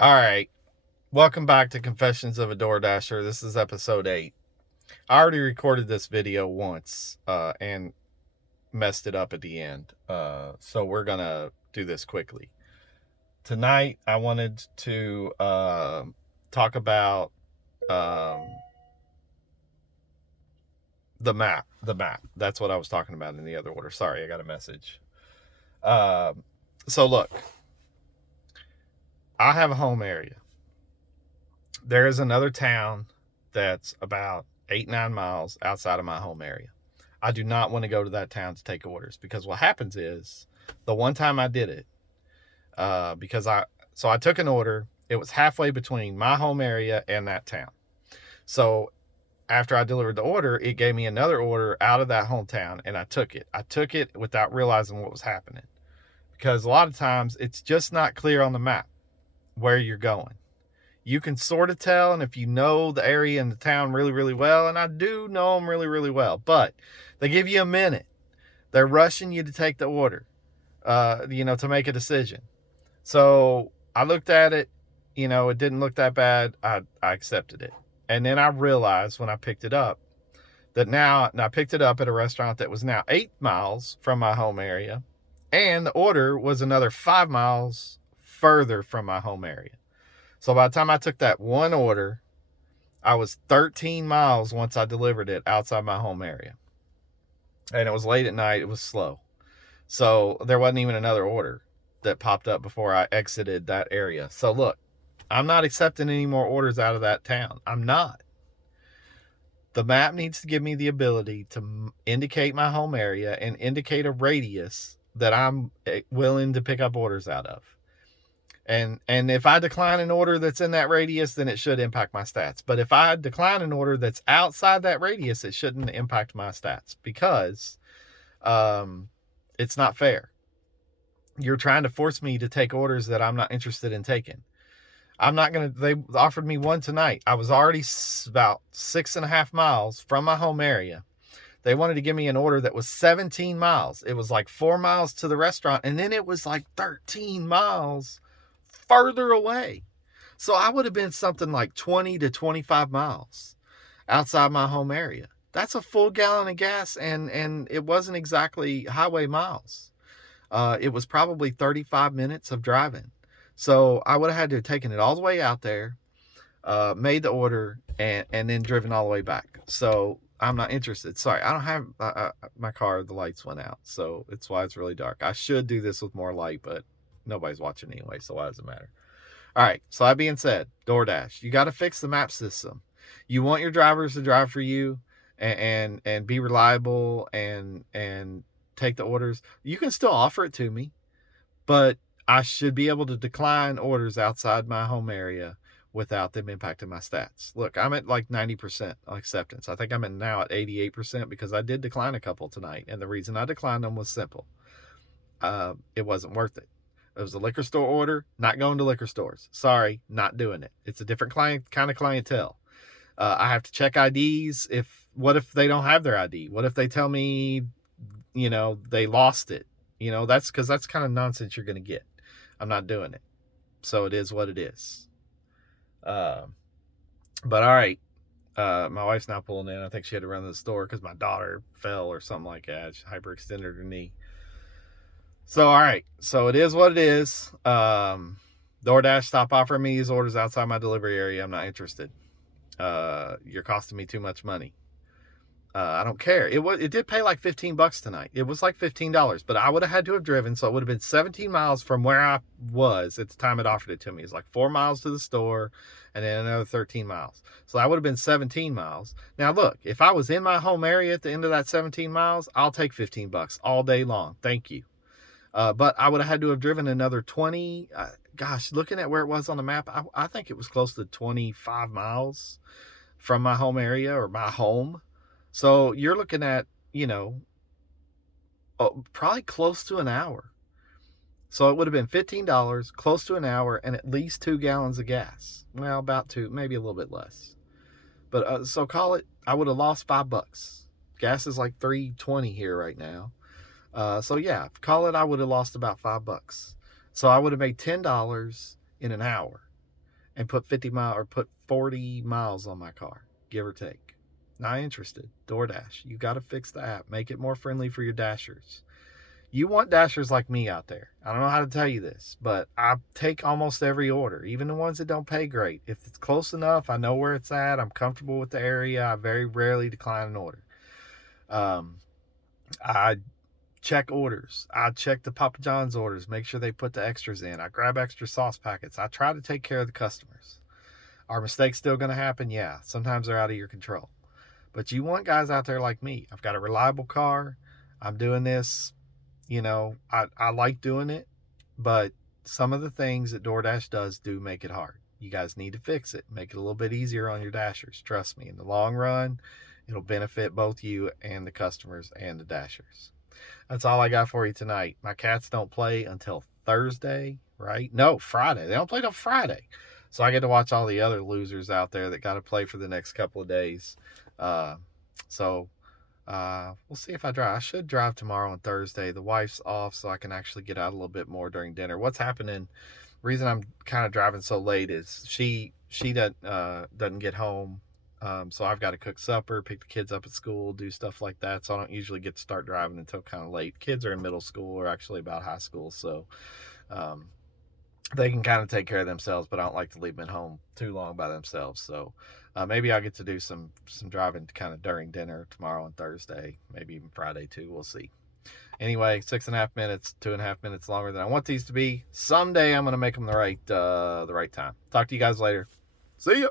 All right. Welcome back to Confessions of a DoorDasher. This is episode 8. I already recorded this video once and messed it up at the end. So we're going to do this quickly. Tonight, I wanted to talk about the map. The map. That's what I was talking about in the other order. Sorry, I got a message. So look, I have a home area. There is another town that's about 8-9 miles outside of my home area. I do not want to go to that town to take orders because what happens is the one time I did it, I took an order. It was halfway between my home area and that town. So after I delivered the order, it gave me another order out of that hometown, and I took it. I took it without realizing what was happening because a lot of times it's just not clear on the map where you're going. You can sort of tell, and if you know the area and the town really, really well, and I do know them really, really well, but they give you a minute. They're rushing you to take the order, to make a decision. So I looked at it, it didn't look that bad. I accepted it. And then I realized when I picked it up that I picked it up at a restaurant that was now 8 miles from my home area, and the order was another 5 miles further from my home area. So by the time I took that one order, I was 13 miles once I delivered it outside my home area. And it was late at night. It was slow. So there wasn't even another order that popped up before I exited that area. So look, I'm not accepting any more orders out of that town. I'm not. The map needs to give me the ability to indicate my home area and indicate a radius that I'm willing to pick up orders out of. And if I decline an order that's in that radius, then it should impact my stats. But if I decline an order that's outside that radius, it shouldn't impact my stats because it's not fair. You're trying to force me to take orders that I'm not interested in taking. They offered me one tonight. I was already about 6.5 miles from my home area. They wanted to give me an order that was 17 miles. It was like 4 miles to the restaurant, and then it was like 13 miles further away. So I would have been something like 20 to 25 miles outside my home area. That's a full gallon of gas, and it wasn't exactly highway miles. It was probably 35 minutes of driving. So I would have had to have taken it all the way out there, made the order, and then driven all the way back. So I'm not interested. Sorry, I don't have my car. The lights went out, so it's why it's really dark. I should do this with more light, but nobody's watching anyway, so why does it matter? All right, so that being said, DoorDash, you got to fix the map system. You want your drivers to drive for you and be reliable and take the orders. You can still offer it to me, but I should be able to decline orders outside my home area without them impacting my stats. Look, I'm at like 90% acceptance. I think I'm now at 88% because I did decline a couple tonight, and the reason I declined them was simple. It wasn't worth it. It was a liquor store order, not going to liquor stores. Sorry, not doing it. It's a different kind of clientele. I have to check IDs. What if they don't have their ID? What if they tell me, they lost it? That's kind of nonsense you're going to get. I'm not doing it. So it is what it is. But all right. My wife's now pulling in. I think she had to run to the store because my daughter fell or something like that. She hyperextended her knee. So, all right. So it is what it is. DoorDash, stop offering me these orders outside my delivery area. I'm not interested. You're costing me too much money. I don't care. It did pay like $15 tonight. It was like $15, but I would have had to have driven. So it would have been 17 miles from where I was at the time it offered it to me. It's like 4 miles to the store and then another 13 miles. So that would have been 17 miles. Now look, if I was in my home area at the end of that 17 miles, I'll take $15 all day long. Thank you. But I would have had to have driven another 20. Looking at where it was on the map, I think it was close to 25 miles from my home area or my home. So you're looking at, probably close to an hour. So it would have been $15, close to an hour, and at least 2 gallons of gas. Well, about 2, maybe a little bit less. But so call it, I would have lost $5. Gas is like $3.20 here right now. So yeah, call it, I would have lost about $5. So I would have made $10 in an hour. and put 40 miles on my car, give or take. Not interested. DoorDash. You got to fix the app. Make it more friendly for your dashers. You want dashers like me out there. I don't know how to tell you this, but I take almost every order, even the ones that don't pay great. If it's close enough, I know where it's at, I'm comfortable with the area, I very rarely decline an order. I check orders. I check the Papa John's orders, make sure they put the extras in. I grab extra sauce packets. I try to take care of the customers. Are mistakes still going to happen? Yeah. Sometimes they're out of your control. But you want guys out there like me. I've got a reliable car. I'm doing this. I like doing it, but some of the things that DoorDash does do make it hard. You guys need to fix it. Make it a little bit easier on your dashers. Trust me, in the long run, it'll benefit both you and the customers and the dashers. That's all I got for you tonight. My cats don't play until Thursday, right? No, Friday. They don't play till Friday. So I get to watch all the other losers out there that got to play for the next couple of days. We'll see if I drive. I should drive tomorrow and Thursday. The wife's off, so I can actually get out a little bit more during dinner. What's happening? Reason I'm kind of driving so late is she doesn't get home, so I've got to cook supper, pick the kids up at school, do stuff like that. So I don't usually get to start driving until kind of late. Kids are in middle school, or actually about high school, so they can kind of take care of themselves, but I don't like to leave them at home too long by themselves. So maybe I'll get to do some driving kind of during dinner tomorrow and Thursday, maybe even Friday too. We'll see. Anyway, 6.5 minutes, 2.5 minutes longer than I want these to be. Someday I'm going to make them the right time. Talk to you guys later. See ya.